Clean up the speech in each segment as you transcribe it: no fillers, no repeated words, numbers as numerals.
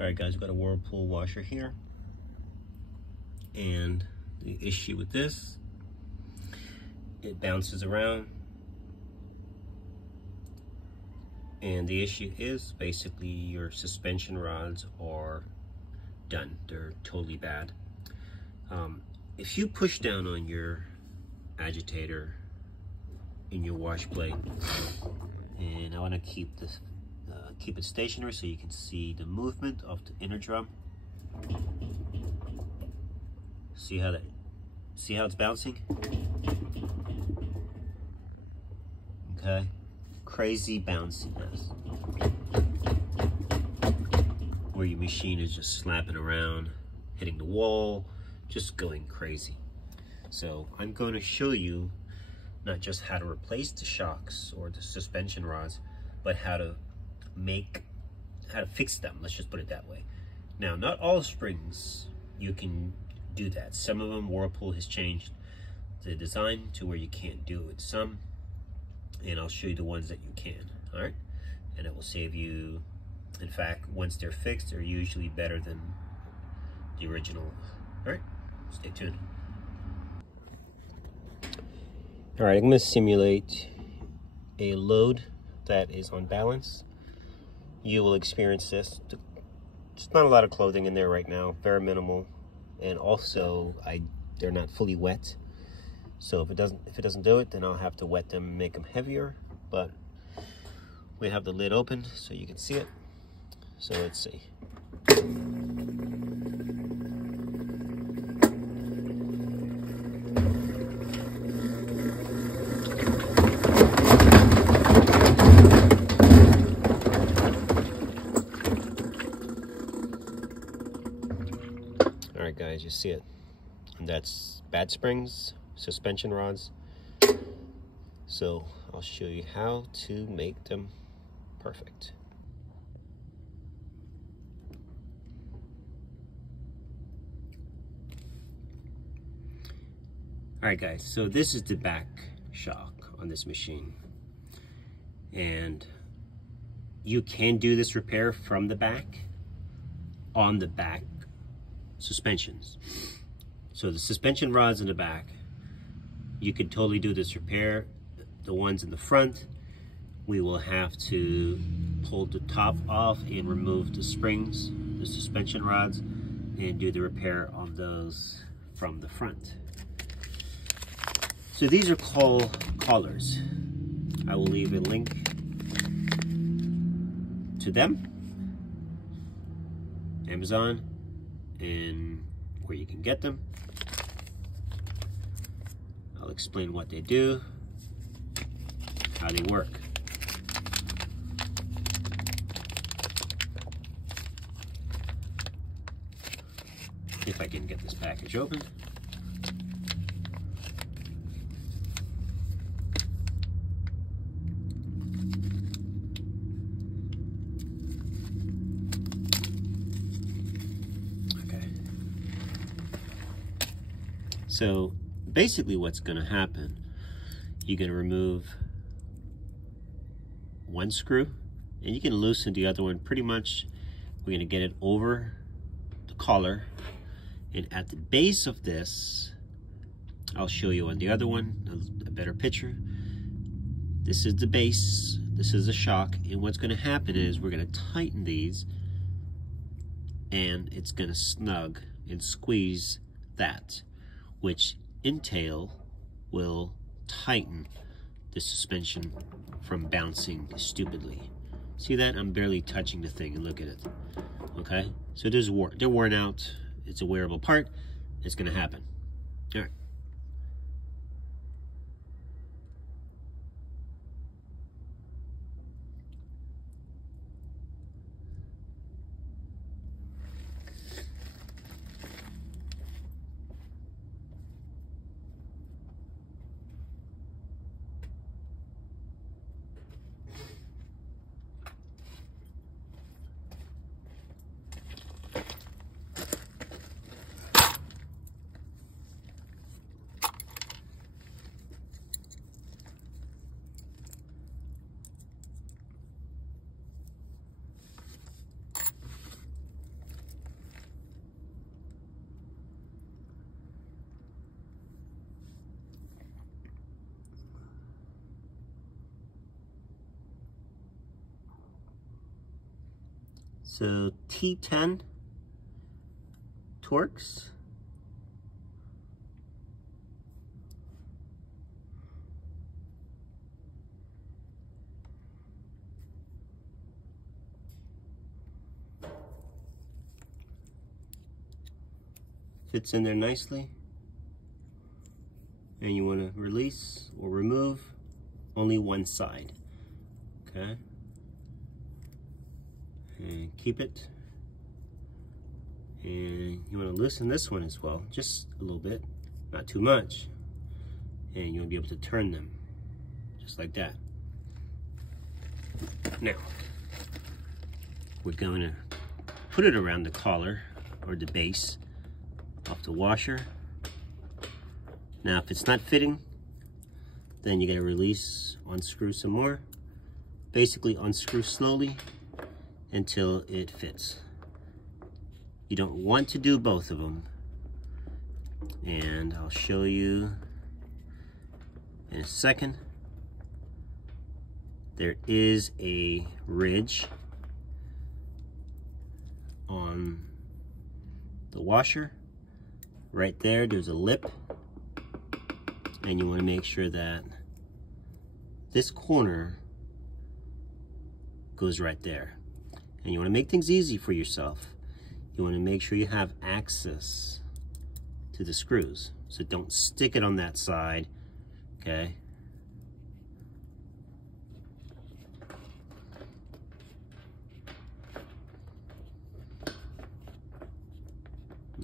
Alright guys, we've got a Whirlpool washer here. And the issue with this, it bounces around. And the issue is basically your suspension rods are done. They're totally bad. If you push down on your agitator in your wash plate, and I want to keep this keep it stationary so you can see the movement of the inner drum. See how it's bouncing? Okay, crazy bounciness, where your machine is just slapping around, hitting the wall, just going crazy. So I'm going to show you not just how to replace the shocks or the suspension rods, but how to fix them. Let's just put it that way. Now, not all springs you can do that. Some of them, Whirlpool has changed the design to where you can't do it. Some, and I'll show you the ones that you can. All right, and it will save you. In fact, once they're fixed, they're usually better than the original. All right, stay tuned. All right, I'm going to simulate a load that is on balance. You will experience this. There's not a lot of clothing in there right now, very minimal, and also they're not fully wet. So if it doesn't do it, then I'll have to wet them and make them heavier. But we have the lid open so you can see it. So let's see. Alright guys, you see it. And that's bad springs, suspension rods. So I'll show you how to make them perfect. Alright guys, so this is the back shock on this machine. And you can do this repair from the back on the back suspensions. So the suspension rods in the back, you can totally do this repair. The ones in the front, we will have to pull the top off and remove the springs, the suspension rods, and do the repair on those from the front. So these are called collars. I will leave a link to them, Amazon, and where you can get them. I'll explain what they do, how they work. If I can get this package open. So basically what's going to happen, you're going to remove one screw and you can loosen the other one. Pretty much we're going to get it over the collar, and at the base of this, I'll show you on the other one a better picture. This is the base, this is the shock, and what's going to happen is we're going to tighten these and it's going to snug and squeeze that, which will tighten the suspension from bouncing stupidly. See that? I'm barely touching the thing, and look at it. Okay, so they're worn out. It's a wearable part. It's gonna happen. All right. So T10 Torx. Fits in there nicely. And you want to release or remove only one side. Okay. And keep it. And you want to loosen this one as well, just a little bit, not too much. And you'll be able to turn them just like that. Now, we're going to put it around the collar or the base of the washer. Now, if it's not fitting, then you got to release, unscrew some more. Basically, unscrew slowly until it fits. You don't want to do both of them. And I'll show you in a second. There is a ridge on the washer. Right there, there's a lip. And you want to make sure that this corner goes right there. And you want to make things easy for yourself. You want to make sure you have access to the screws. So don't stick it on that side, okay?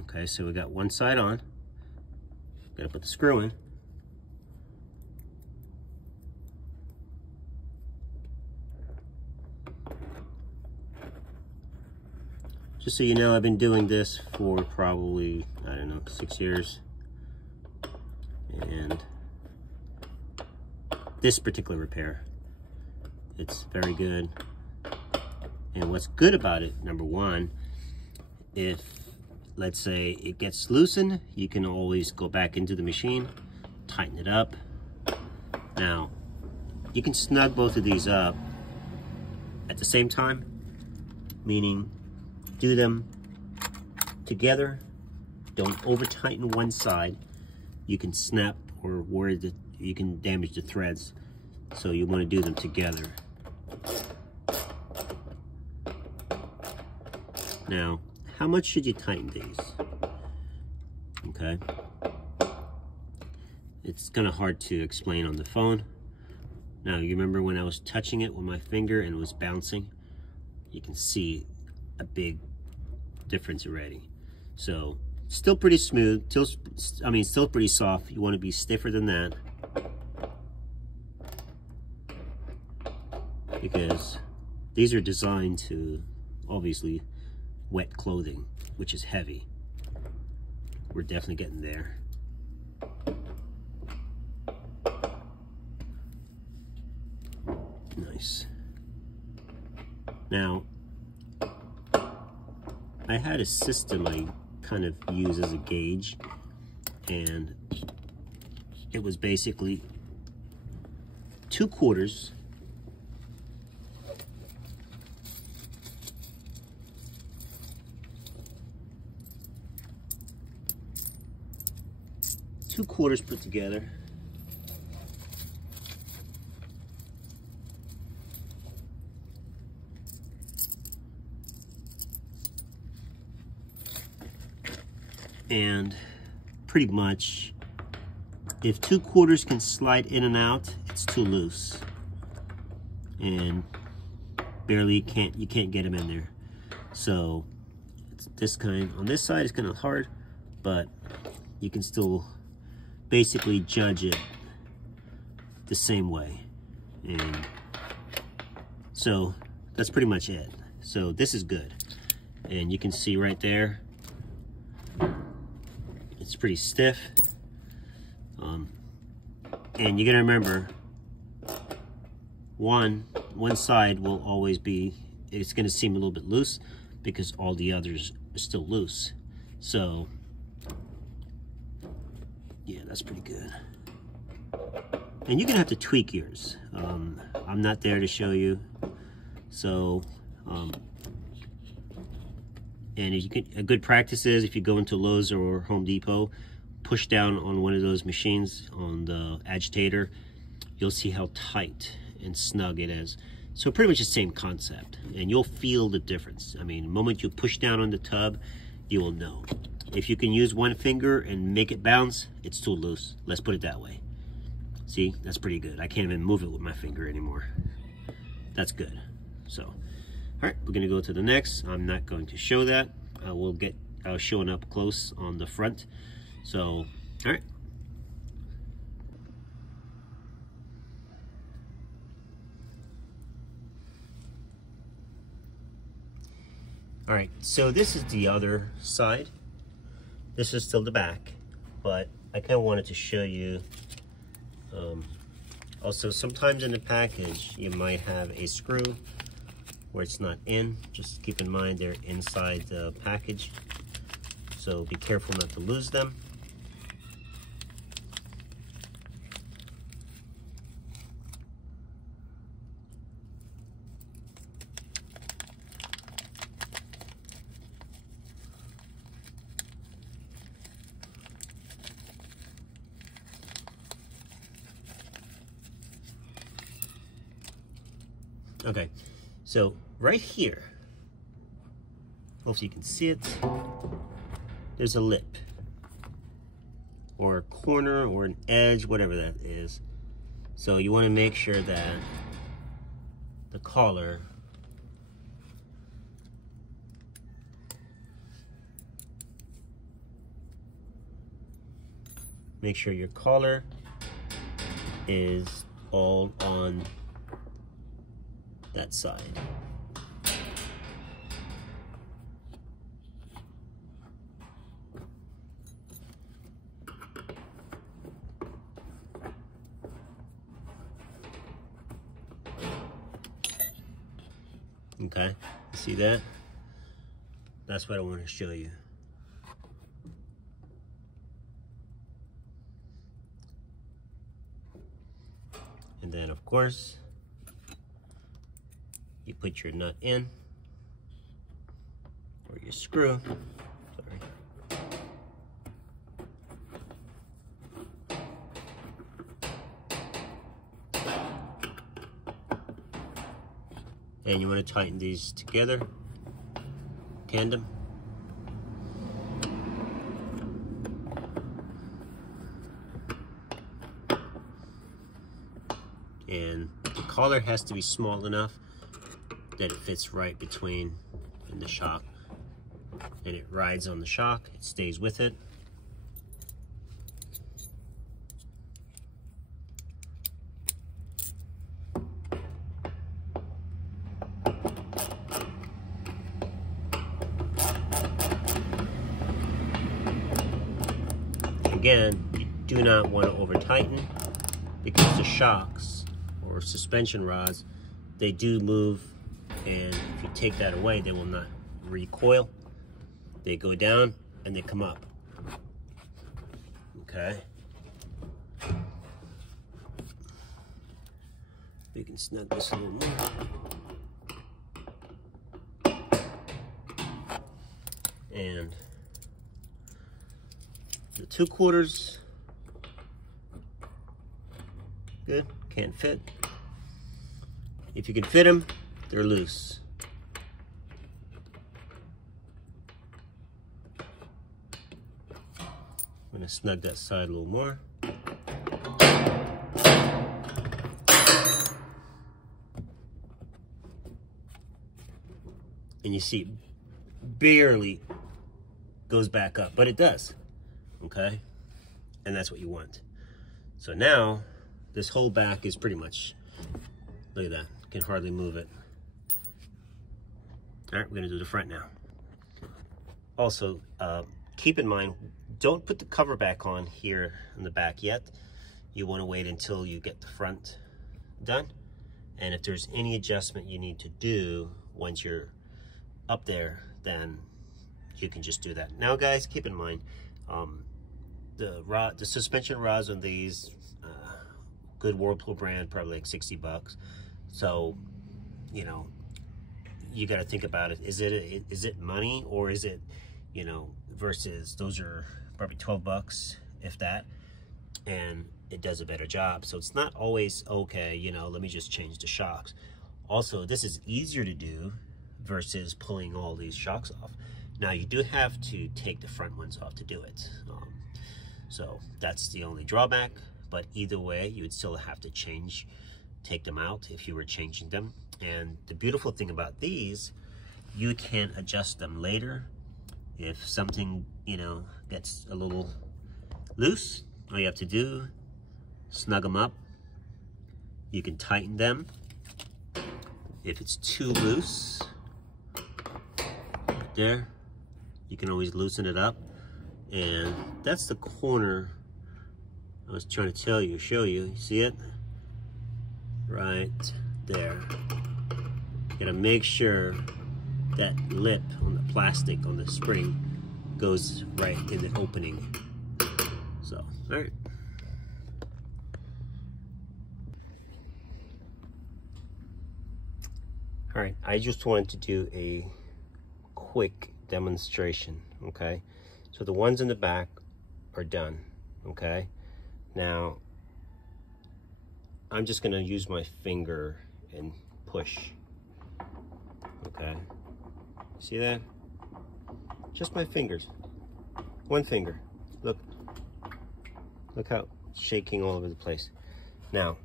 Okay, so we got one side on. Gotta put the screw in. Just so you know, I've been doing this for probably, I don't know, 6 years. And this particular repair, it's very good. And what's good about it, number one, if, let's say, it gets loosened, you can always go back into the machine, tighten it up. Now, you can snug both of these up at the same time, meaning do them together. Don't over tighten one side. You can snap or you can damage the threads. So you want to do them together. Now, how much should you tighten these? Okay. It's kind of hard to explain on the phone. Now, you remember when I was touching it with my finger and it was bouncing? You can see a big difference already. So still pretty smooth, still pretty soft. You want to be stiffer than that, because these are designed to obviously wet clothing, which is heavy. We're definitely getting there. Nice. Now, I had a system I kind of use as a gauge, and it was basically 2/4 put together. And pretty much, if 2/4 can slide in and out, it's too loose, and barely you can't get them in there. So it's this kind. On this side, it's kind of hard, but you can still basically judge it the same way. And so that's pretty much it. So this is good, and you can see right there, it's pretty stiff. And you gotta remember, one side will always be, it's gonna seem a little bit loose because all the others are still loose. So yeah, that's pretty good. And you're gonna have to tweak yours. I'm not there to show you, so And if you can, a good practice is if you go into Lowe's or Home Depot, push down on one of those machines on the agitator, you'll see how tight and snug it is. So pretty much the same concept, and you'll feel the difference. I mean, the moment you push down on the tub, you will know. If you can use one finger and make it bounce, it's too loose. Let's put it that way. See, that's pretty good. I can't even move it with my finger anymore. That's good. So, all right, we're gonna go to the next. I'm not going to show that. I'll show it up close on the front. So, all right. All right, so this is the other side. This is still the back, but I kind of wanted to show you. Also, sometimes in the package, you might have a screw where it's not in. Just keep in mind they're inside the package, so be careful not to lose them. Okay, so right here, hopefully you can see it, there's a lip, or a corner, or an edge, whatever that is. So you want to make sure that the collar make sure your collar is all on that side. Okay, you see that? That's what I want to show you. And then, of course, you put your nut in, or your screw, sorry. And you want to tighten these together, tandem. And the collar has to be small enough that it fits right between in the shock, and it rides on the shock, it stays with it. Again, you do not want to over tighten, because the shocks or suspension rods, they do move. And if you take that away, they will not recoil. They go down and they come up. Okay. We can snug this a little more. And the 2/4, good, can't fit. If you can fit them, they're loose. I'm gonna snug that side a little more. And you see it barely goes back up, but it does, okay? And that's what you want. So now, this whole back is pretty much, look at that, can hardly move it. All right, we're gonna do the front now. Also, keep in mind, don't put the cover back on here in the back yet. You wanna wait until you get the front done. And if there's any adjustment you need to do once you're up there, then you can just do that. Now guys, keep in mind, the suspension rods on these, good Whirlpool brand, probably like 60 bucks. So, you know, you got to think about it. Is it money, or is it, you know, versus those are probably 12 bucks, if that, and it does a better job. So it's not always, okay, you know, let me just change the shocks. Also, this is easier to do versus pulling all these shocks off. Now, you do have to take the front ones off to do it. So that's the only drawback, but either way, you would still have to take them out if you were changing them. And the beautiful thing about these, you can adjust them later. If something, you know, gets a little loose, all you have to do, snug them up. You can tighten them. If it's too loose, right there, you can always loosen it up. And that's the corner I was trying to show you. You see it? Right there. You gotta make sure that lip on the plastic on the spring goes right in the opening. So, all right. All right, I just wanted to do a quick demonstration, okay? So the ones in the back are done, okay? Now, I'm just gonna use my finger and push, okay? See that? Just my fingers, one finger. Look how it's shaking all over the place. Now,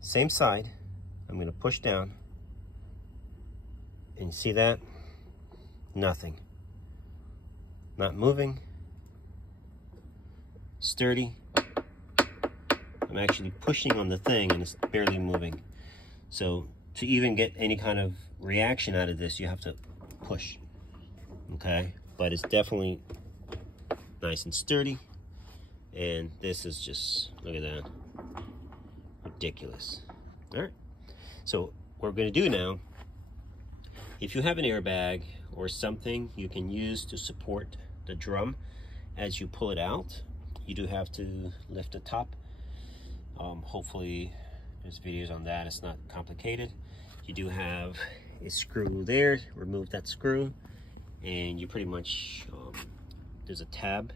same side, I'm gonna push down, and see that? Nothing. Not moving. Sturdy. I'm actually pushing on the thing and it's barely moving. So to even get any kind of reaction out of this, you have to push. Okay? But it's definitely nice and sturdy. And this is just, look at that. Ridiculous. All right. So what we're going to do now, if you have an airbag or something you can use to support the drum as you pull it out, you do have to lift the top. Hopefully there's videos on that. It's not complicated. You do have a screw there. Remove that screw and you pretty much, there's a tab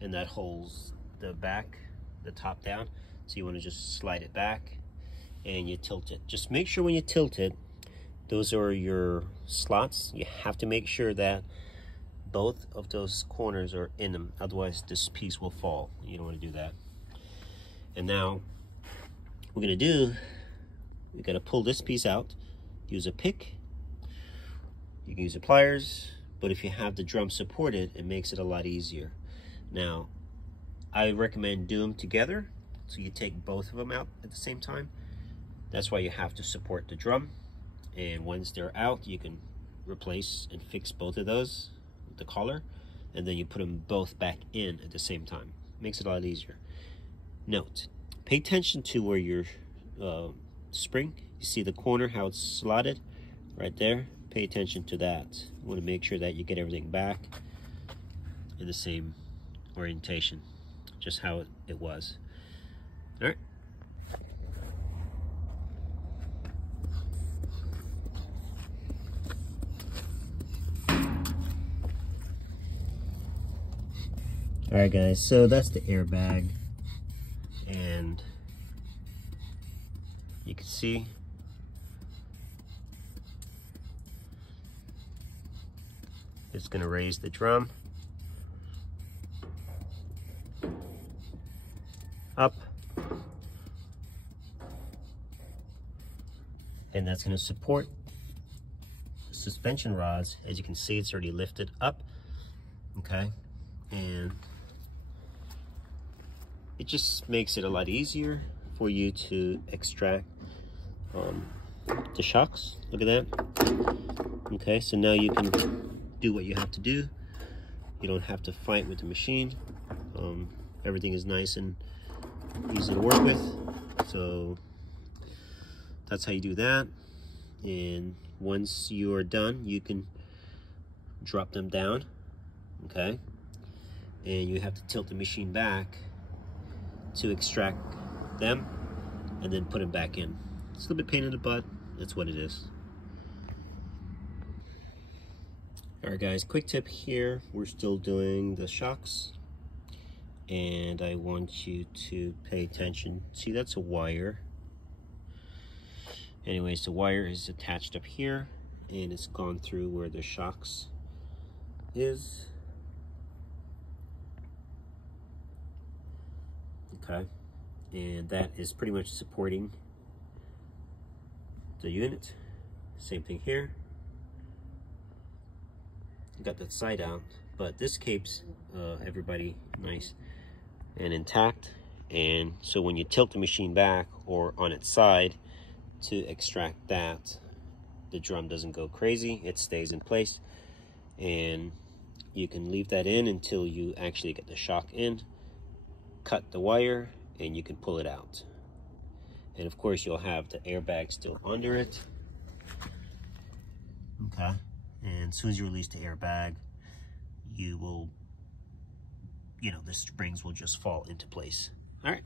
and that holds the back, the top down. So you want to just slide it back and you tilt it. Just make sure when you tilt it, those are your slots. You have to make sure that both of those corners are in them. Otherwise, this piece will fall. You don't want to do that. And now, what we're going to do, we're going to pull this piece out. Use a pick. You can use the pliers. But if you have the drum supported, it makes it a lot easier. Now, I recommend do them together. So you take both of them out at the same time. That's why you have to support the drum. And once they're out, you can replace and fix both of those with the collar, and then you put them both back in at the same time. Makes it a lot easier. Note, pay attention to where your spring, you see the corner, how it's slotted right there. Pay attention to that. You want to make sure that you get everything back in the same orientation, just how it was. All right. Alright guys, so that's the airbag, and you can see it's going to raise the drum up, and that's going to support the suspension rods. As you can see, it's already lifted up, okay, and it just makes it a lot easier for you to extract the shocks. Look at that. Okay, so now you can do what you have to do. You don't have to fight with the machine. Everything is nice and easy to work with. So that's how you do that. And once you are done, you can drop them down. Okay, and you have to tilt the machine back to extract them and then put them back in. It's a little bit pain in the butt. That's what it is. Alright guys, quick tip here. We're still doing the shocks, and I want you to pay attention. See, that's a wire. Anyways, the wire is attached up here, and it's gone through where the shocks is. Okay, and that is pretty much supporting the unit. Same thing here. Got that side out, but this keeps everybody nice and intact. And so when you tilt the machine back or on its side to extract that, the drum doesn't go crazy, it stays in place, and you can leave that in until you actually get the shock in, cut the wire, and you can pull it out. And of course you'll have the airbag still under it. Okay, and as soon as you release the airbag, you will, the springs will just fall into place. All right.